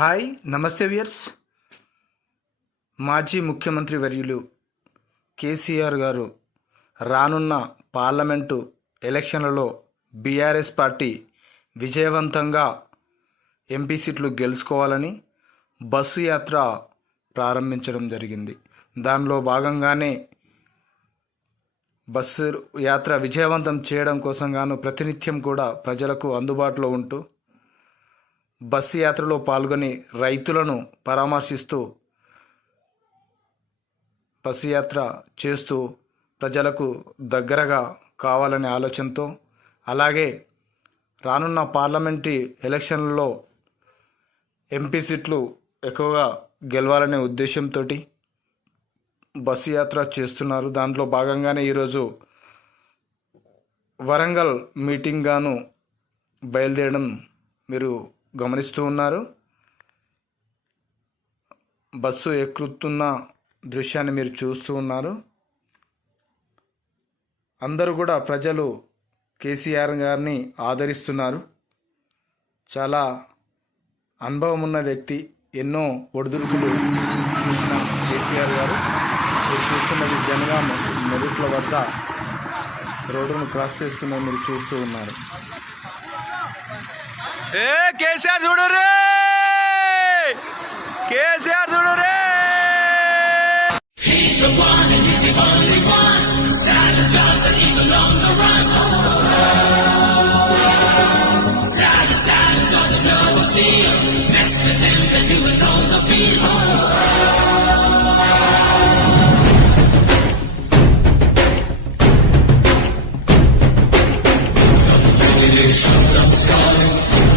Hi నమస్తే viewers. మాజీ ముఖ్యమంత్రి వర్యులు కేసీఆర్ గారు రానున్న పార్లమెంటు ఎలక్షన్లలో బీఆర్ఎస్ పార్టీ విజయవంతంగా ఎంపీ సీట్లు గెలుచుకోవాలని బస్సు యాత్ర ప్రారంభించడం జరిగింది. దానిలో భాగంగానే బస్సు యాత్ర విజయవంతం చేయడం కోసం గాను ప్రతినిత్యం కూడా ప్రజలకు అందుబాటులో ఉంటూ బస్సు యాత్రలో పాల్గొని రైతులను పరామర్శిస్తూ బస్సు యాత్ర చేస్తూ ప్రజలకు దగ్గరగా కావాలనే ఆలోచనతో, అలాగే రానున్న పార్లమెంటు ఎలక్షన్లలో ఎంపీ సీట్లు ఎక్కువగా గెలవాలనే ఉద్దేశంతో బస్సు యాత్ర చేస్తున్నారు. దాంట్లో భాగంగానే ఈరోజు వరంగల్ మీటింగ్ గాను బయలుదేరడం మీరు గమనిస్తూ ఉన్నారు. బస్సు ఎక్కుతున్న దృశ్యాన్ని మీరు చూస్తూ ఉన్నారు. అందరూ కూడా ప్రజలు కేసీఆర్ గారిని ఆదరిస్తున్నారు. చాలా అనుభవం ఉన్న వ్యక్తి, ఎన్నో ఒడిదుడుకులు చూసిన కేసీఆర్ గారు. మీరు చూస్తున్నది జనగాం మెరుట్ల వద్ద రోడ్డును క్రాస్ చేస్తున్నది మీరు చూస్తూ ఉన్నారు. కేసీఆర్ చూడు రే, కేసీఆర్ చూడు రే. I'm sorry.